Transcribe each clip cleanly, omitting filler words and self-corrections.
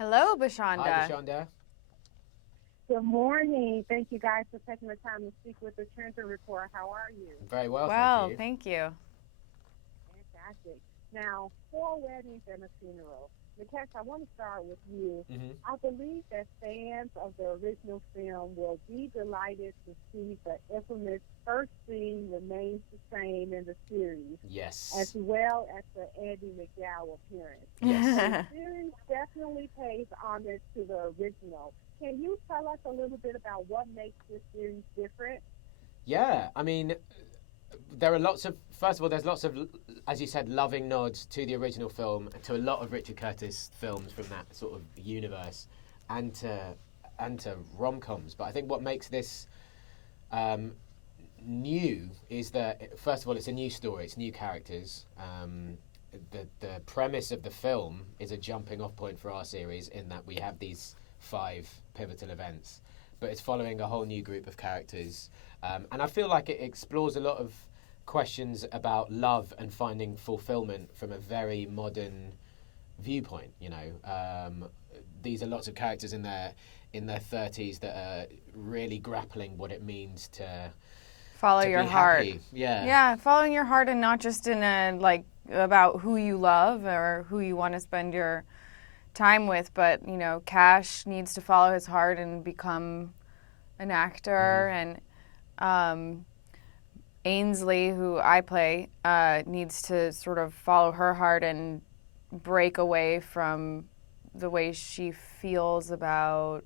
Hello, Hi, Bashanda. Deshonda. Good morning. Thank you guys for taking the time to speak with the Transit Report. How are you? Very well, thank Well, you. thank you. Fantastic. Now, four weddings and a funeral. Nikesh, I want to start with you. Hmm. I believe that fans of the original film will be delighted to see the infamous first scene remains the same in the series, as Yes. well as the Andy McDowell appearance. So Yes. the series definitely pays homage to the original. Can you tell us a little bit about what makes this series different? Yeah, I mean, there are lots of, first of all, there's lots of, as you said, loving nods to the original film, to a lot of Richard Curtis films from that sort of universe, and to, and to rom-coms. But I think what makes this um, new is that, first of all, it's a new story, it's new characters. The premise of the film is a jumping off point for our series in that we have these five pivotal events, but it's following a whole new group of characters, and I feel like it explores a lot of questions about love and finding fulfillment from a very modern viewpoint. These are lots of characters in their 30s that are really grappling what it means Follow to your be heart. happy. Yeah. Yeah, following your heart, and not just in a about who you love or who you want to spend your time with, but Cash needs to follow his heart and become an actor, and um, Ainsley, who I play, needs to sort of follow her heart and break away from the way she feels about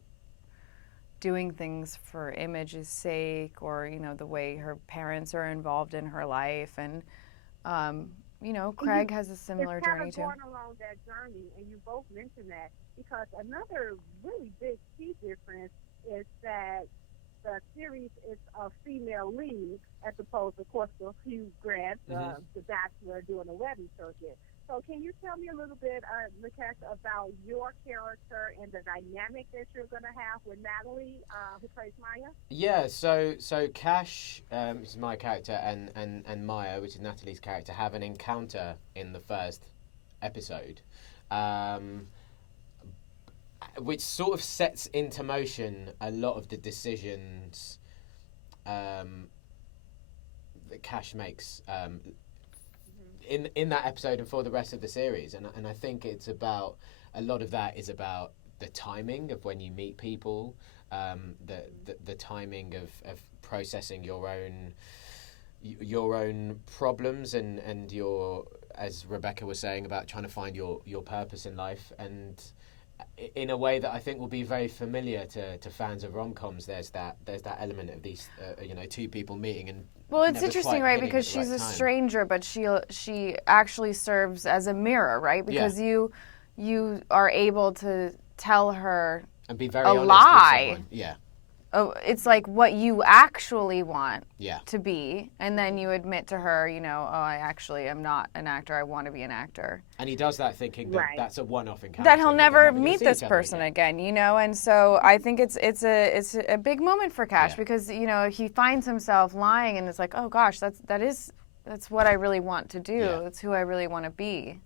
doing things for image's sake, or the way her parents are involved in her life. And And Craig has a it's similar kind journey of too. going along that journey, and you both mentioned that because another really big key difference is that the series is a female lead as opposed, of course, to Hugh Grant, the Bachelor, doing a wedding circuit. So, can you tell me a little bit, Nikesh, about your character and the dynamic that you're going to have with Natalie, who plays Maya? Yeah, so Cash, which is my character, and Maya, which is Natalie's character, have an encounter in the first episode, um, which sort of sets into motion a lot of the decisions um, that Cash makes in that episode and for the rest of the series. And I think it's about, a lot of that is about the timing of when you meet people, the timing of processing your own problems, and your, as Rebecca was saying, about trying to find your purpose in life, and in a way that I think will be very familiar to fans of rom-coms. There's that element of these two people meeting and Well, it's never interesting, quite right? hitting Because at the she's right a time. stranger, but she actually serves as a mirror, right? Yeah. Because you are able to tell her And be very a honest lie. with someone. Yeah. Oh, it's like what you actually want Yeah. to be, and then you admit to her, oh, I actually am not an actor. I want to be an actor. And he does that thinking that Right. that's a one-off encounter. That he'll and they're never gonna meet see this each other person again, and so I think it's a big moment for Cash, Yeah. because he finds himself lying, and it's like, oh gosh, that's what I really want to do. Yeah. That's who I really want to be.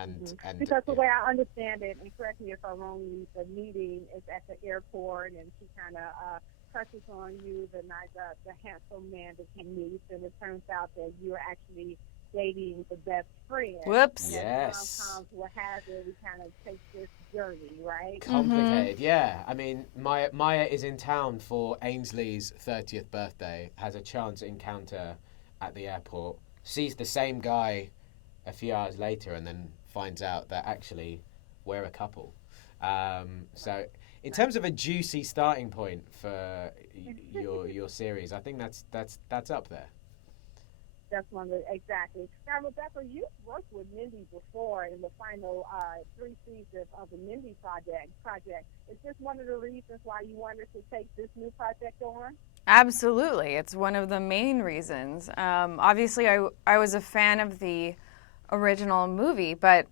And Because the way I understand it, and correct me if I'm wrong, the meeting is at the airport, and she kind of touches on you, the handsome man that he meets, and it turns out that you're actually dating the best friend. Whoops. And Yes. rom-coms will have it. We kind of take this journey, right? complicated. Yeah. I mean, Maya is in town for Ainsley's 30th birthday, has a chance encounter at the airport, sees the same guy a few hours later, and then finds out that actually we're a couple. So in terms of a juicy starting point for your series, I think that's up there. That's one of the, exactly. Now, Rebecca, you've worked with Mindy before in the final three seasons of the Mindy project. Is this one of the reasons why you wanted to take this new project on? Absolutely, it's one of the main reasons. Obviously, I was a fan of the original movie, but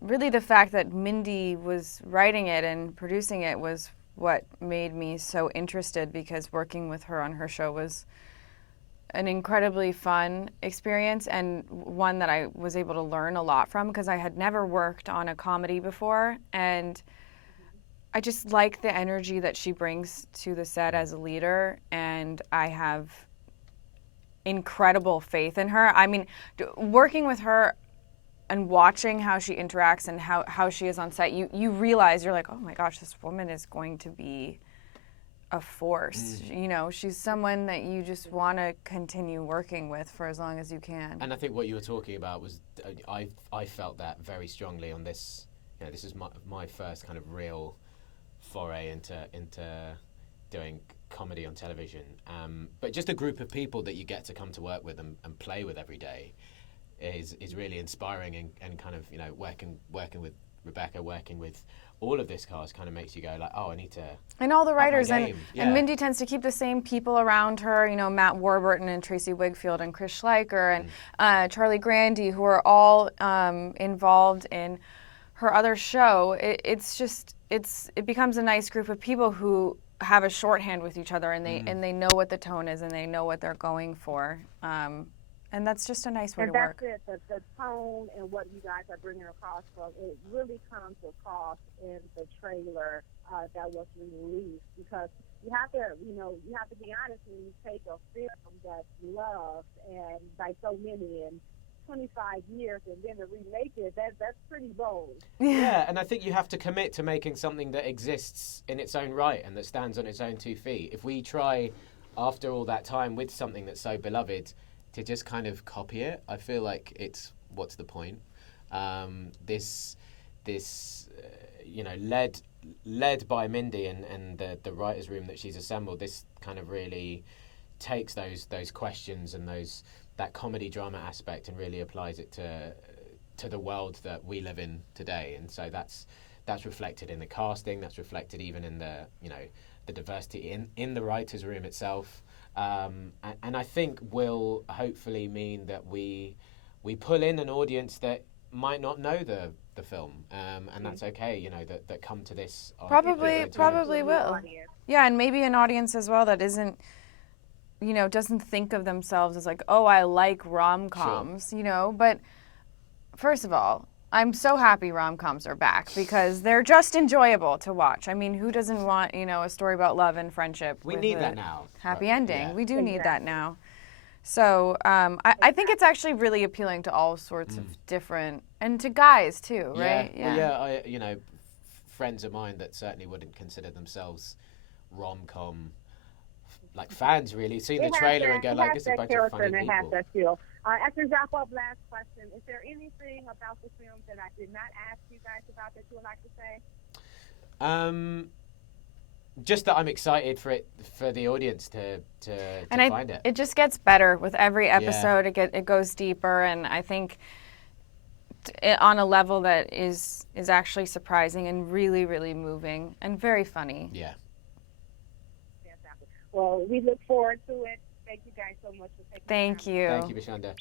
really the fact that Mindy was writing it and producing it was what made me so interested, because working with her on her show was an incredibly fun experience, and one that I was able to learn a lot from, because I had never worked on a comedy before, and I just like the energy that she brings to the set as a leader, and I have incredible faith in her. I mean, working with her and watching how she interacts and how she is on set, you realize, you're like, oh my gosh, this woman is going to be a force. You know, she's someone that you just want to continue working with for as long as you can. And I think what you were talking about was, I felt that very strongly on this. You know, this is my first kind of real foray into doing comedy on television. But just a group of people that you get to come to work with and play with every day is really inspiring, and kind of, you know, working with Rebecca, working with all of this cast kind of makes you go like, oh, I need to. And all the writers, and Mindy tends to keep the same people around her, you know, Matt Warburton and Tracy Wigfield and Chris Schleicher and Charlie Grandy, who are all involved in her other show. It becomes a nice group of people who have a shorthand with each other, and they know what the tone is, and they know what they're going for. And that's just a nice way to work. And that's it, the tone and what you guys are bringing across, so it really comes across in the trailer that was released, because you have to be honest, when you take a film that's loved and by so many in 25 years and then to remake it, that's pretty bold. Yeah, and I think you have to commit to making something that exists in its own right and that stands on its own 2 feet. If we try, after all that time with something that's so beloved, to just kind of copy it, I feel like what's the point? This you know, led by Mindy and the writers' room that she's assembled, this kind of really takes those questions and that comedy drama aspect and really applies it to the world that we live in today. And so that's reflected in the casting, that's reflected even in the diversity in the writers' room itself. And I think will hopefully mean that we pull in an audience that might not know the film, and that's okay. You know, that come to this. Probably will. Yeah, and maybe an audience as well that isn't, you know, doesn't think of themselves as like, oh, I like rom-coms, Sure. You know. But first of all, I'm so happy rom-coms are back, because they're just enjoyable to watch. I mean, who doesn't want, you know, a story about love and friendship? We need that now. Happy ending. Yeah. We do need that now. So I think it's actually really appealing to all sorts of different, and to guys too, right? Yeah. You know, friends of mine that certainly wouldn't consider themselves rom-com like fans, really see the trailer and go like, this is a bunch of funny people. It has that feel. As we wrap up, last question: is there anything about the film that I did not ask you guys about that you would like to say? Just that I'm excited for the audience to find it. It just gets better with every episode. Yeah. It goes deeper, and I think on a level that is actually surprising and really, really moving and very funny. Yeah. Well, we look forward to it. Thank you guys so much for taking the time. Thank you. Thank you, Bashanda.